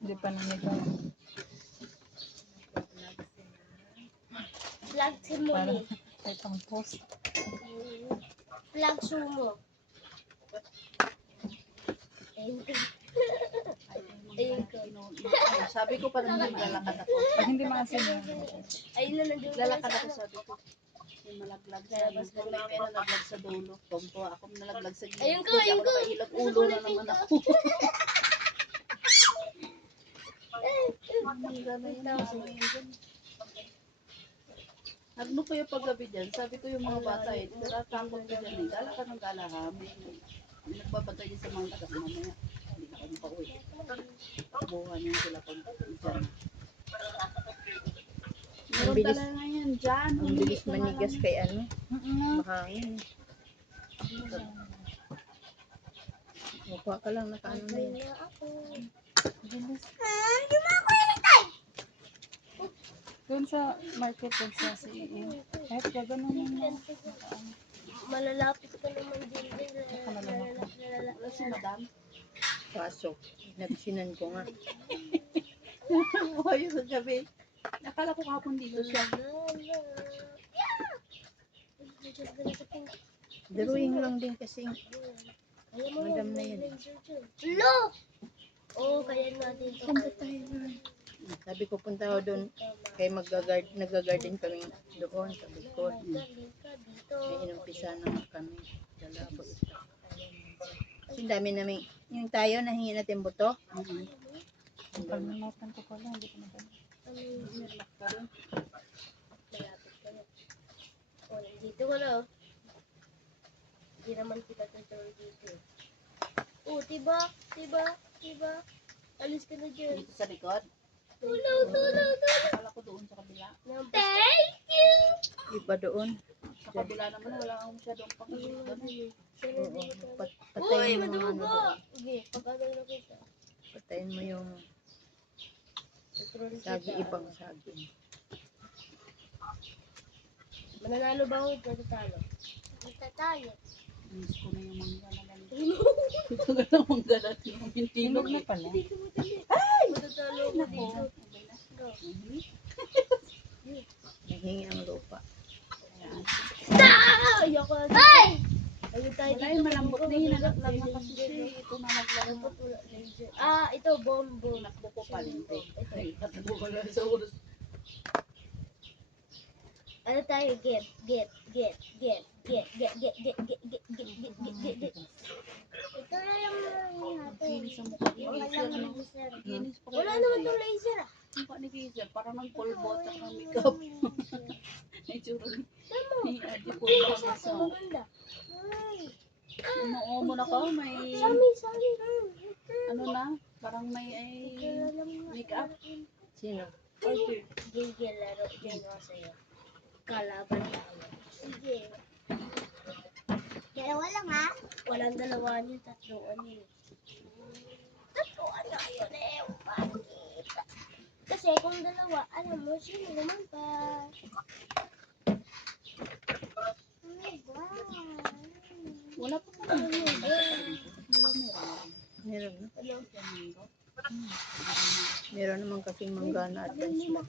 Hindi pa nanigaw. Vlog simuli. Parang may pang post. Vlog sumo. Ayun ko. Sabi ko parang maglalakad ako. Pag hindi maasin yun. Ayun na nandun. Lalakad ako sabi ko. Yung malaglag sa labas ko. May kaya nalaglag sa dulo. Tonto ako nalaglag sa gilid. Ayun ko, Hindi ayun ako ko. nakailag ulo na naman ako. Nagno ko yung paggabi dyan. Sabi ko yung mga bata eh. Tinatakot ko dyan eh. Gala ka ng gala ha. May nagbabatay din sa mga tagas mamaya. Hindi na kami pa uwi. Buhan yun sila pag dyan. Meron bilis. talaga yan dyan. Ang bilis manigas kay ano, mahangin. Mukha ka lang nakaano na yun. Na ako. Doon sa market, doon sa CEE. Kahit gano'n mo. Malalapit ka naman din. Wala si madam. Pasok. Nabisinan ko nga. Ayun sa gabi. Nakala ko kapon dito siya. Drawing lang din kasi. Madam na yan. Look! Oo, kaya natin ito. Punta tayo doon. Sabi ko punta ako doon. Kaya nag-garden kami doon sa Bicol. May inumpisa na kami. Dalabo ito. Kasi dami namin. Yung tayo, nahingi natin buto. Ang pagmamatan ko pala, hindi ko maganda. Malapit ka na. O, dito ko na. Hindi naman kita tutuloy dito. Oh, tiba. Alis ka na dyan. Dito sa likod. Tulog. Akala ko doon sa kabila. Thank you! Iba doon. Sa kabila naman wala akong masyadong pakikita doon. Oo. Uy, Patayin mo mga ano madugo! doon. Okay, pag-ano na kita. Patayin mo yung Tutuloy sagi, kita. ibang sagi. Mananalo ba ako? Matatalo. Matatalo. Miss ko na yung mangga na ganito. Ito na lang mangga natin. Yung mintinog Hinog na pala. Matatalo ako dito. Go. Nahingi ang lupa. Ayoko na. Ay! Ayun tayo Wala yung malambot na hinalaglag na kasi siya. Ito nalaglag na. Ito, bombo. Nakbo ko pa rin. Ay, takbo ko lang sa oras. Ano tayo? Get. Ito na lang natin. Kinis ang mukha ni Kizer. No? Kinis pa Wala naman itong laser ah. mukha ni Kizer. Parang ng pulbo at ng makeup. Ay, tsura ni Adi pulbo sa sa. Maganda. Umuomo na ka. May Sami. ano na. Parang may makeup. Sino? Gigil laro dyan ako sa'yo. Kalaban tayo. Sige. Dalawa lang ha? Walang dalawa niyo, tatluan niyo. Tatluan na yun eh. Bakit? Kasi kung dalawa, alam mo, sino naman pa? Wala pa pa. Meron na. Ano? Meron naman kasing manggana at Hindi sila. mo